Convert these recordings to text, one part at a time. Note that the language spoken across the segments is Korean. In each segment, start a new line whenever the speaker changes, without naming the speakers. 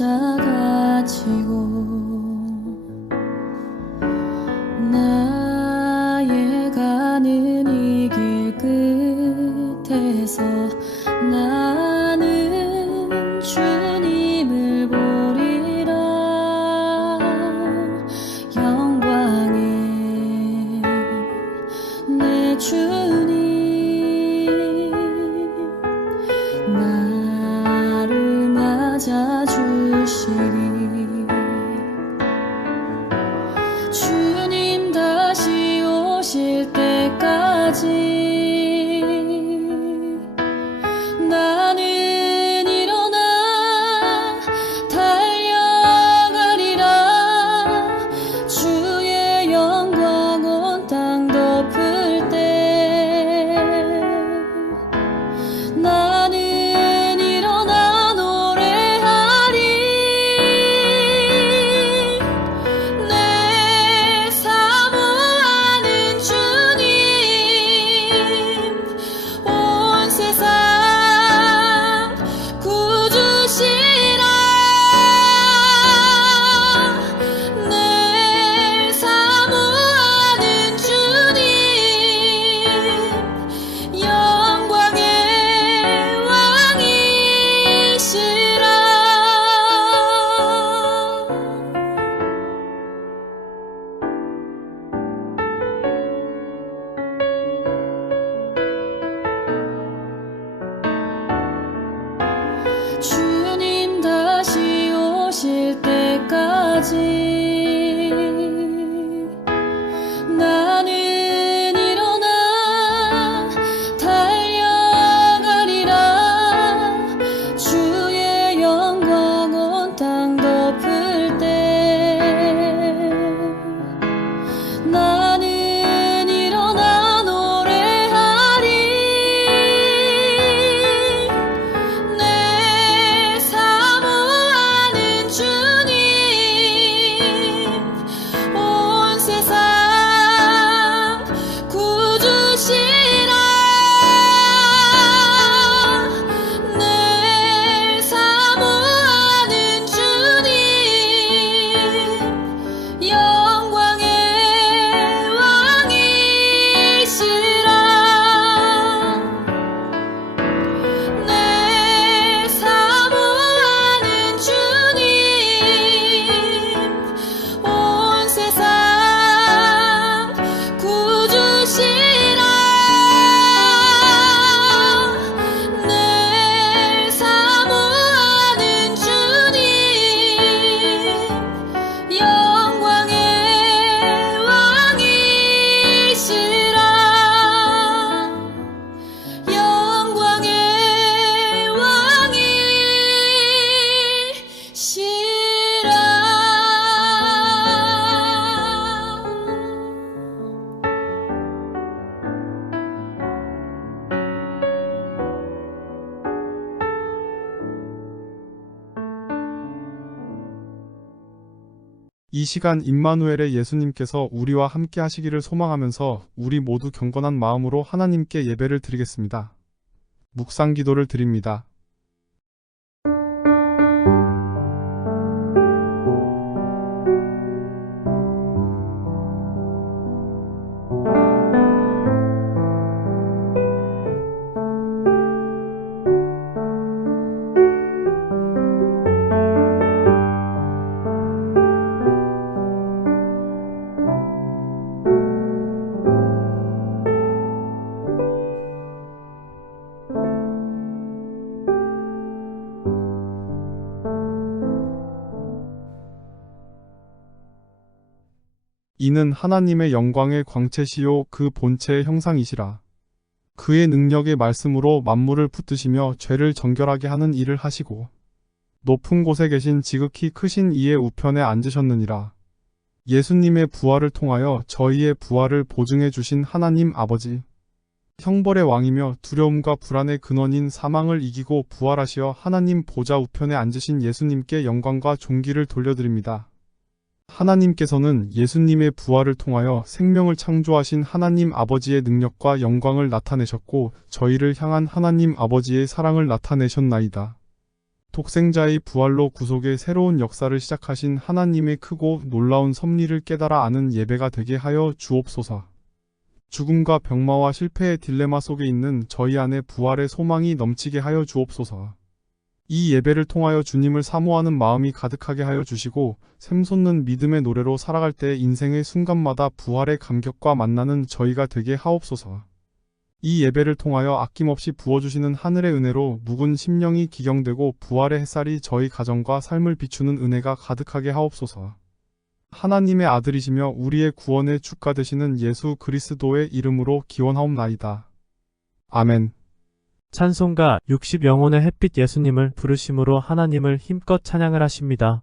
십자
이 시간 임마누엘의 예수님께서 우리와 함께 하시기를 소망하면서 우리 모두 경건한 마음으로 하나님께 예배를 드리겠습니다. 묵상 기도를 드립니다. 이는 하나님의 영광의 광채시요 그 본체의 형상이시라. 그의 능력의 말씀으로 만물을 붙드시며 죄를 정결하게 하는 일을 하시고 높은 곳에 계신 지극히 크신 이의 우편에 앉으셨느니라. 예수님의 부활을 통하여 저희의 부활을 보증해 주신 하나님 아버지. 형벌의 왕이며 두려움과 불안의 근원인 사망을 이기고 부활하시어 하나님 보좌 우편에 앉으신 예수님께 영광과 존귀를 돌려드립니다. 하나님께서는 예수님의 부활을 통하여 생명을 창조하신 하나님 아버지의 능력과 영광을 나타내셨고 저희를 향한 하나님 아버지의 사랑을 나타내셨나이다. 독생자의 부활로 구속의 새로운 역사를 시작하신 하나님의 크고 놀라운 섭리를 깨달아 아는 예배가 되게 하여 주옵소서. 죽음과 병마와 실패의 딜레마 속에 있는 저희 안에 부활의 소망이 넘치게 하여 주옵소서. 이 예배를 통하여 주님을 사모하는 마음이 가득하게 하여 주시고 샘솟는 믿음의 노래로 살아갈 때 인생의 순간마다 부활의 감격과 만나는 저희가 되게 하옵소서. 이 예배를 통하여 아낌없이 부어주시는 하늘의 은혜로 묵은 심령이 기경되고 부활의 햇살이 저희 가정과 삶을 비추는 은혜가 가득하게 하옵소서. 하나님의 아들이시며 우리의 구원의 주가 되시는 예수 그리스도의 이름으로 기원하옵나이다. 아멘.
찬송가 60 영혼의 햇빛 예수님을 부르심으로 하나님을 힘껏 찬양을 하십니다.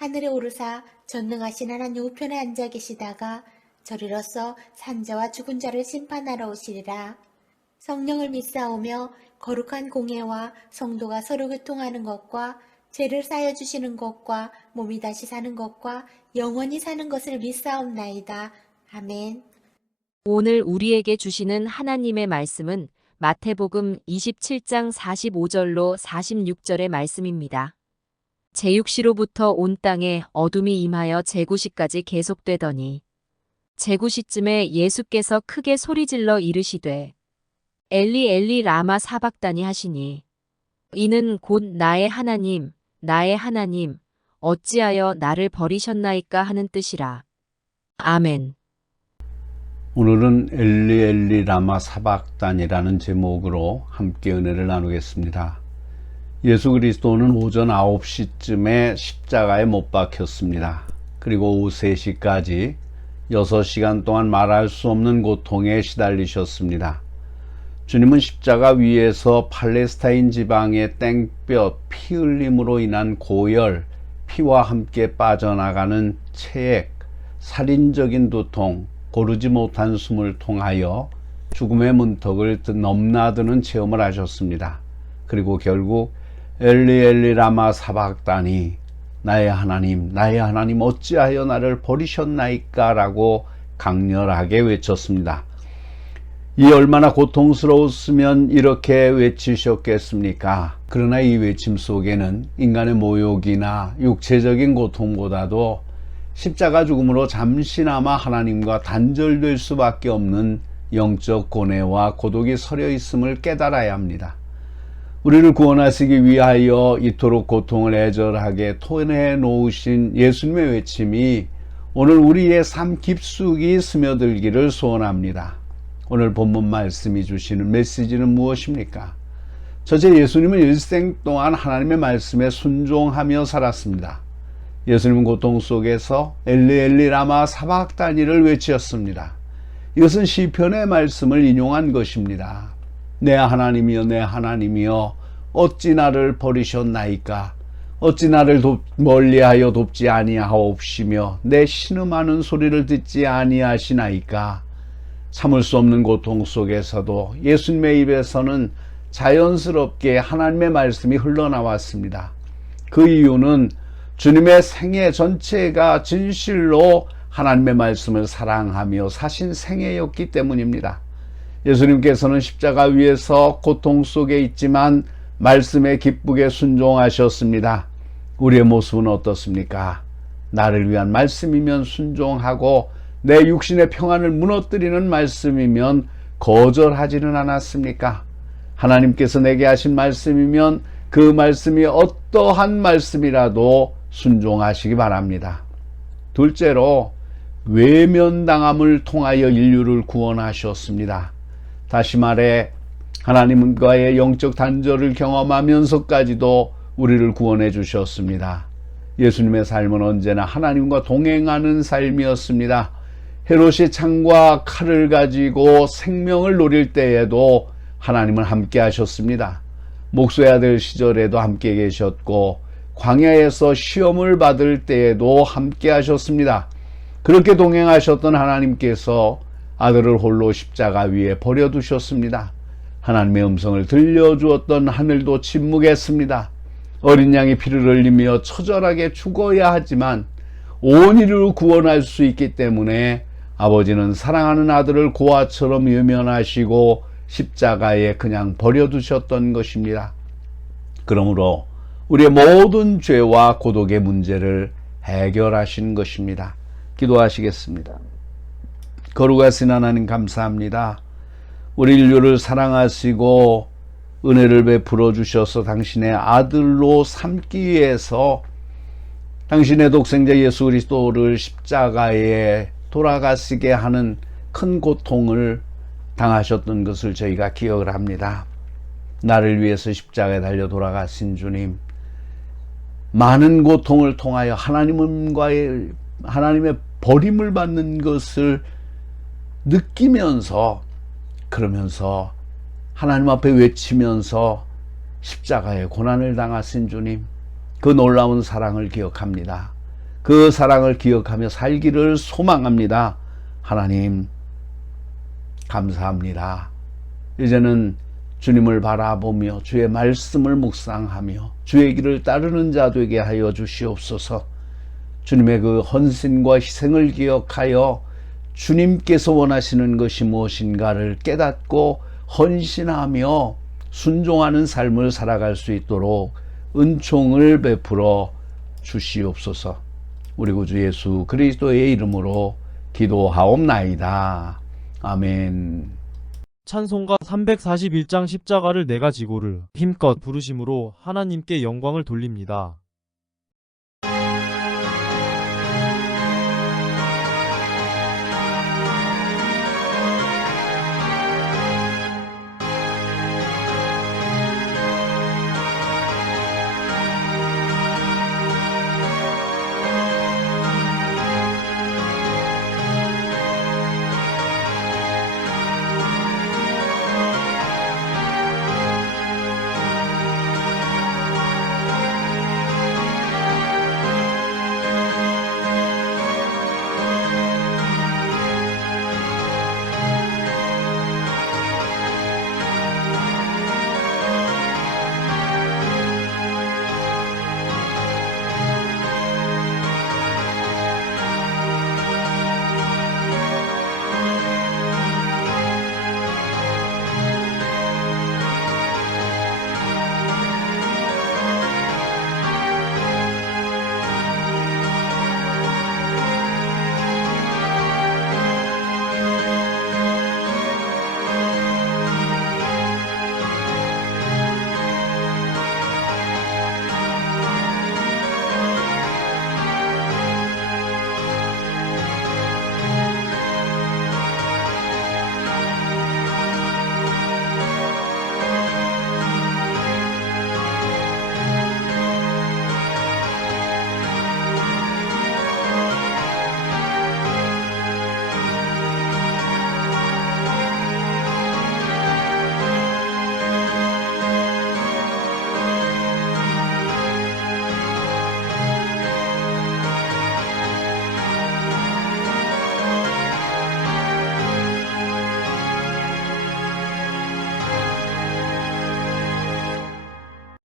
하늘에 오르사 전능하신 하나님 우편에 앉아 계시다가 저리로서 산자와 죽은 자를 심판하러 오시리라. 성령을 믿사오며 거룩한 공예와 성도가 서로 교통하는 것과 죄를 쌓여 주시는 것과 몸이 다시 사는 것과 영원히 사는 것을 믿사옵나이다. 아멘.
오늘 우리에게 주시는 하나님의 말씀은 마태복음 27장 45절로 46절의 말씀입니다. 제6시로부터 온 땅에 어둠이 임하여 제구시까지 계속되더니 제구시쯤에 예수께서 크게 소리질러 이르시되 엘리 엘리 라마 사박다니 하시니 이는 곧 나의 하나님 나의 하나님 어찌하여 나를 버리셨나이까 하는 뜻이라. 아멘.
오늘은 엘리 엘리 라마 사박단이라는 제목으로 함께 은혜를 나누겠습니다. 예수 그리스도는 오전 9시쯤에 십자가에 못 박혔습니다. 그리고 오후 3시까지 6시간 동안 말할 수 없는 고통에 시달리셨습니다. 주님은 십자가 위에서 팔레스타인 지방의 땡볕, 피 흘림으로 인한 고열, 피와 함께 빠져나가는 체액, 살인적인 두통, 고르지 못한 숨을 통하여 죽음의 문턱을 넘나드는 체험을 하셨습니다. 그리고 결국 엘리 엘리 라마 사박다니 나의 하나님 나의 하나님 어찌하여 나를 버리셨나이까 라고 강렬하게 외쳤습니다. 이 얼마나 고통스러웠으면 이렇게 외치셨겠습니까? 그러나 이 외침 속에는 인간의 모욕이나 육체적인 고통보다도 십자가 죽음으로 잠시나마 하나님과 단절될 수밖에 없는 영적 고뇌와 고독이 서려 있음을 깨달아야 합니다. 우리를 구원하시기 위하여 이토록 고통을 애절하게 토해 놓으신 예수님의 외침이 오늘 우리의 삶 깊숙이 스며들기를 소원합니다. 오늘 본문 말씀이 주시는 메시지는 무엇입니까? 저제 예수님은 일생 동안 하나님의 말씀에 순종하며 살았습니다. 예수님은 고통 속에서 엘리 엘리 라마 사박다니를 외치었습니다. 이것은 시편의 말씀을 인용한 것입니다. 내 하나님이여 내 하나님이여 어찌 나를 버리셨나이까 어찌 나를 돕, 멀리하여 돕지 아니하옵시며 내 신음하는 소리를 듣지 아니하시나이까 참을 수 없는 고통 속에서도 예수님의 입에서는 자연스럽게 하나님의 말씀이 흘러나왔습니다. 그 이유는 주님의 생애 전체가 진실로 하나님의 말씀을 사랑하며 사신 생애였기 때문입니다. 예수님께서는 십자가 위에서 고통 속에 있지만 말씀에 기쁘게 순종하셨습니다. 우리의 모습은 어떻습니까? 나를 위한 말씀이면 순종하고 내 육신의 평안을 무너뜨리는 말씀이면 거절하지는 않았습니까? 하나님께서 내게 하신 말씀이면 그 말씀이 어떠한 말씀이라도 순종하시기 바랍니다. 둘째로 외면당함을 통하여 인류를 구원하셨습니다. 다시 말해 하나님과의 영적 단절을 경험하면서까지도 우리를 구원해 주셨습니다. 예수님의 삶은 언제나 하나님과 동행하는 삶이었습니다. 헤롯이 창과 칼을 가지고 생명을 노릴 때에도 하나님은 함께 하셨습니다. 목소야 될 시절에도 함께 계셨고 광야에서 시험을 받을 때에도 함께 하셨습니다. 그렇게 동행하셨던 하나님께서 아들을 홀로 십자가 위에 버려두셨습니다. 하나님의 음성을 들려주었던 하늘도 침묵했습니다. 어린 양이 피를 흘리며 처절하게 죽어야 하지만 온 인류를 구원할 수 있기 때문에 아버지는 사랑하는 아들을 고아처럼 유면하시고 십자가에 그냥 버려두셨던 것입니다. 그러므로 우리의 모든 죄와 고독의 문제를 해결하신 것입니다. 기도하시겠습니다. 거룩하신 하나님 감사합니다. 우리 인류를 사랑하시고 은혜를 베풀어 주셔서 당신의 아들로 삼기 위해서 당신의 독생자 예수 그리스도를 십자가에 돌아가시게 하는 큰 고통을 당하셨던 것을 저희가 기억을 합니다. 나를 위해서 십자가에 달려 돌아가신 주님, 많은 고통을 통하여 하나님과의 하나님의 버림을 받는 것을 느끼면서 그러면서 하나님 앞에 외치면서 십자가의 고난을 당하신 주님, 그 놀라운 사랑을 기억합니다. 그 사랑을 기억하며 살기를 소망합니다. 하나님, 감사합니다. 이제는 주님을 바라보며 주의 말씀을 묵상하며 주의 길을 따르는 자 되게 하여 주시옵소서. 주님의 그 헌신과 희생을 기억하여 주님께서 원하시는 것이 무엇인가를 깨닫고 헌신하며 순종하는 삶을 살아갈 수 있도록 은총을 베풀어 주시옵소서. 우리 구주 예수 그리스도의 이름으로 기도하옵나이다. 아멘.
찬송가 341장 십자가를 내가 지고를 힘껏 부르심으로 하나님께 영광을 돌립니다.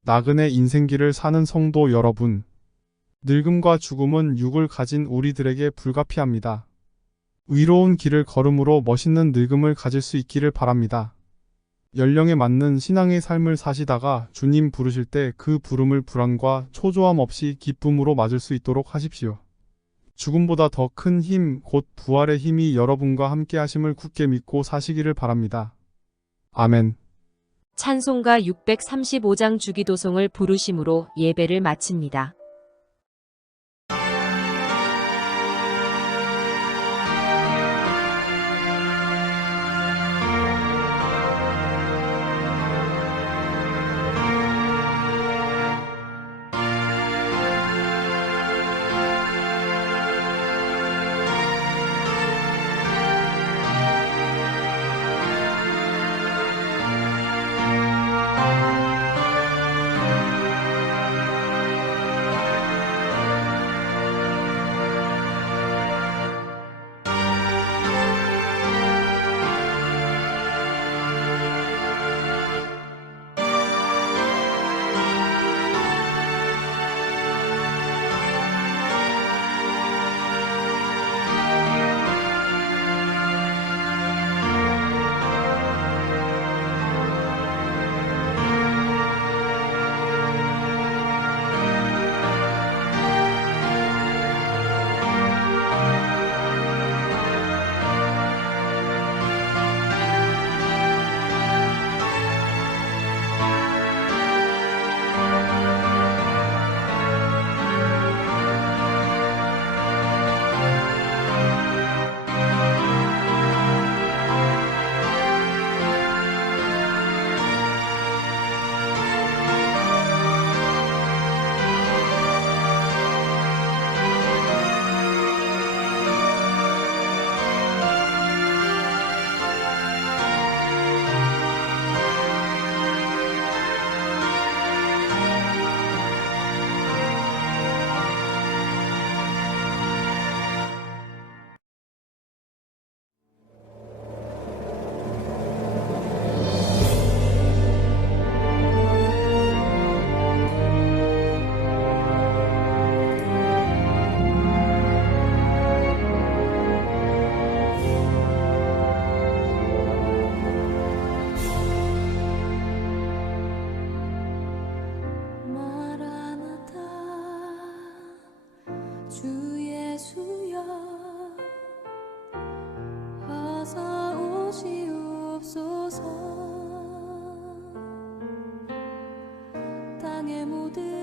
나그네 인생길을 사는 성도 여러분. 늙음과 죽음은 육을 가진 우리들에게 불가피합니다. 위로운 길을 걸음으로 멋있는 늙음을 가질 수 있기를 바랍니다. 연령에 맞는 신앙의 삶을 사시다가 주님 부르실 때 그 부름을 불안과 초조함 없이 기쁨으로 맞을 수 있도록 하십시오. 죽음보다 더 큰 힘, 곧 부활의 힘이 여러분과 함께 하심을 굳게 믿고 사시기를 바랍니다. 아멘.
찬송가 635장 주기도송을 부르심으로 예배를 마칩니다.
땅의 모든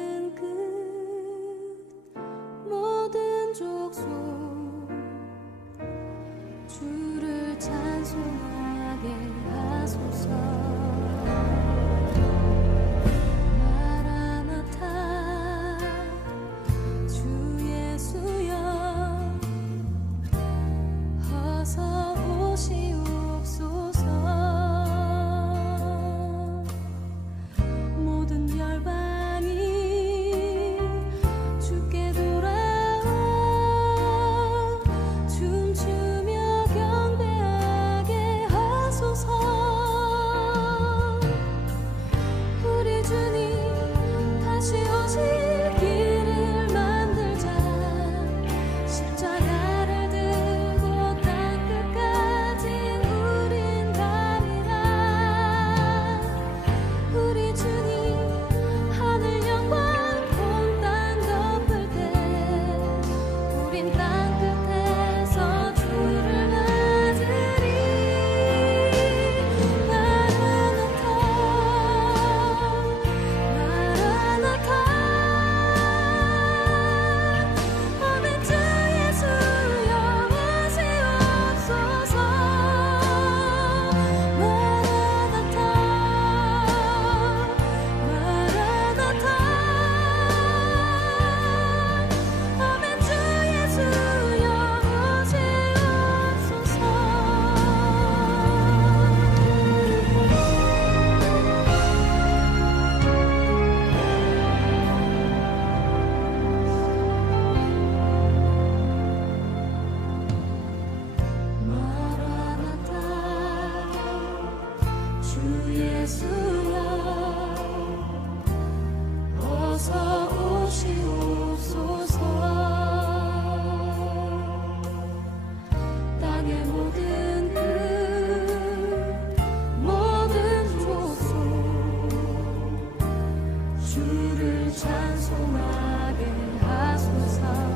주를 찬송하게 하소서.